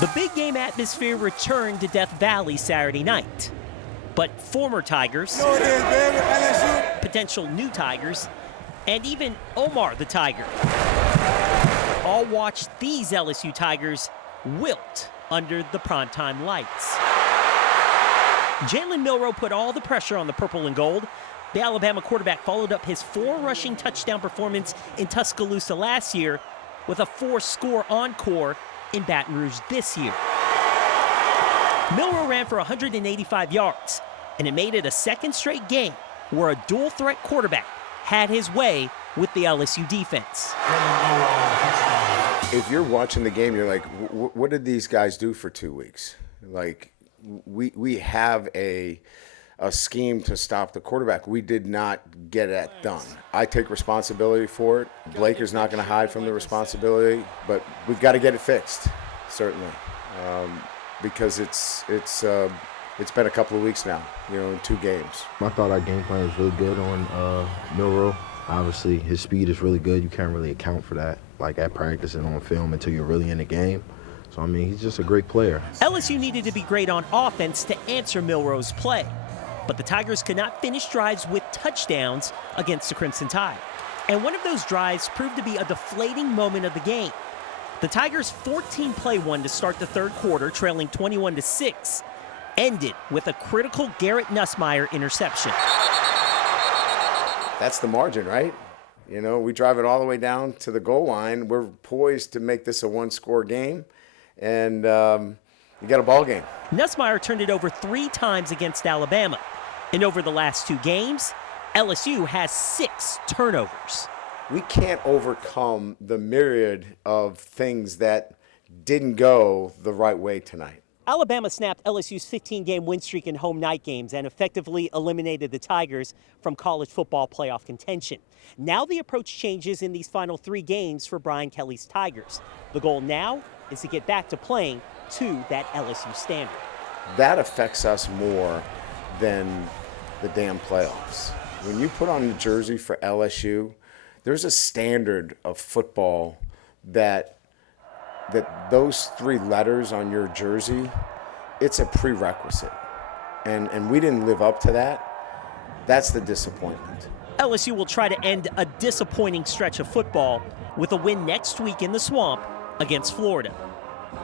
The big game atmosphere returned to Death Valley Saturday night. But former Tigers, You know what it is, baby, LSU. potential new Tigers, and even Omar the Tiger all watched these LSU Tigers wilt under the primetime lights. Jalen Milroe put all the pressure on the purple and gold. The Alabama quarterback followed up his 4 rushing touchdown performance in Tuscaloosa last year with a 4-score encore in Baton Rouge this year. Milroe ran for 185 yards, and it made it a second straight game where a dual-threat quarterback had his way with the LSU defense. If you're watching the game, you're like, what did these guys do for 2 weeks? Like, we have a scheme to stop the quarterback. We did not get that done. I take responsibility for it. Blaker's not going to hide from the responsibility, but we've got to get it fixed, certainly, because it's been a couple of weeks now, in 2 games. I thought our game plan was really good on Milroe. Obviously, his speed is really good. You can't really account for that, like at practice and on film, until you're really in the game. So, I mean, he's just a great player. LSU needed to be great on offense to answer Milroe's play, but the Tigers could not finish drives with touchdowns against the Crimson Tide. And one of those drives proved to be a deflating moment of the game. The Tigers' 14-play one to start the third quarter, trailing 21-6, ended with a critical Garrett Nussmeier interception. That's the margin, right? We drive it all the way down to the goal line. We're poised to make this a 1-score game, and you got a ball game. Nussmeier turned it over 3 times against Alabama. And over the last 2 games, LSU has 6 turnovers. We can't overcome the myriad of things that didn't go the right way tonight. Alabama snapped LSU's 15-game win streak in home night games and effectively eliminated the Tigers from college football playoff contention. Now the approach changes in these final 3 games for Brian Kelly's Tigers. The goal now is to get back to playing to that LSU standard. That affects us more than the damn playoffs. When you put on the jersey for LSU, there's a standard of football that those 3 letters on your jersey, it's a prerequisite. And we didn't live up to that. That's the disappointment. LSU will try to end a disappointing stretch of football with a win next week in the Swamp against Florida.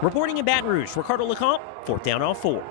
Reporting in Baton Rouge, Ricardo LeCompte, 4th Down on 4.